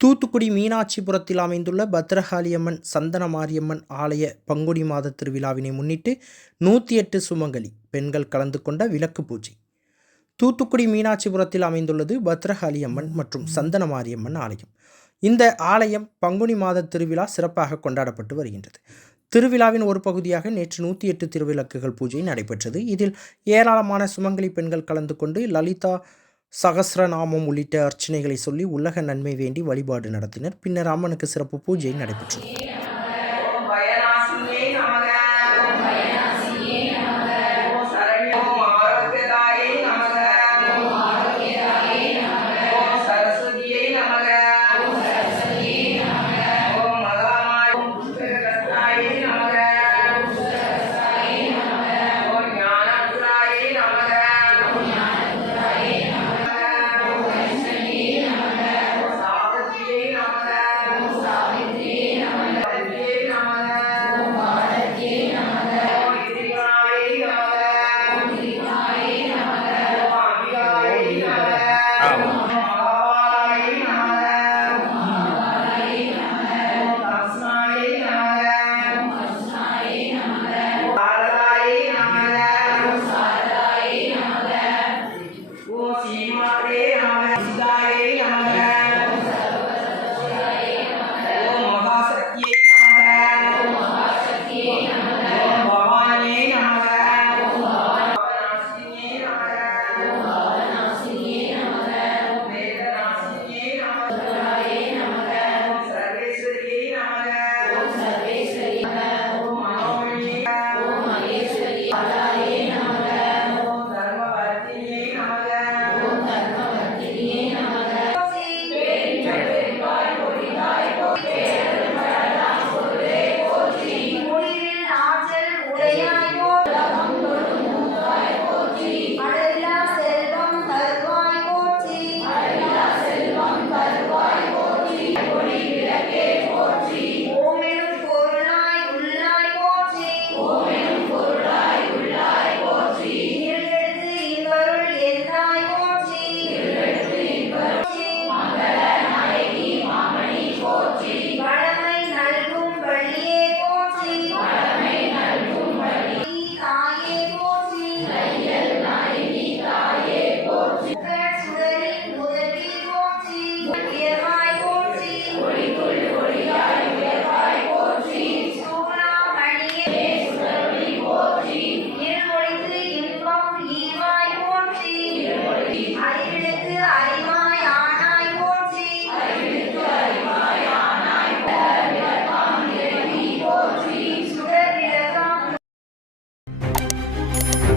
தூத்துக்குடி மீனாட்சிபுரத்தில் அமைந்துள்ள பத்ரகாளியம்மன் சந்தன மாரியம்மன் ஆலய பங்குனி மாத திருவிழாவினை முன்னிட்டு நூற்றி எட்டு சுமங்கலி பெண்கள் கலந்து கொண்ட விளக்கு பூஜை. தூத்துக்குடி மீனாட்சிபுரத்தில் அமைந்துள்ளது பத்ரகாளியம்மன் மற்றும் சந்தன மாரியம்மன் ஆலயம். இந்த ஆலயம் பங்குனி மாத திருவிழா சிறப்பாக கொண்டாடப்பட்டு வருகின்றது. திருவிழாவின் ஒரு பகுதியாக நேற்று நூற்றி எட்டு திருவிளக்குகள் பூஜை நடைபெற்றது. இதில் ஏராளமான சுமங்கலி பெண்கள் கலந்து கொண்டு லலிதா சகசிரநாமம் உள்ளிட்ட அர்ச்சனைகளை சொல்லி உலக நன்மை வேண்டி வழிபாடு நடத்தினர். பின்னர் அம்மனுக்கு சிறப்பு பூஜை நடைபெற்றது.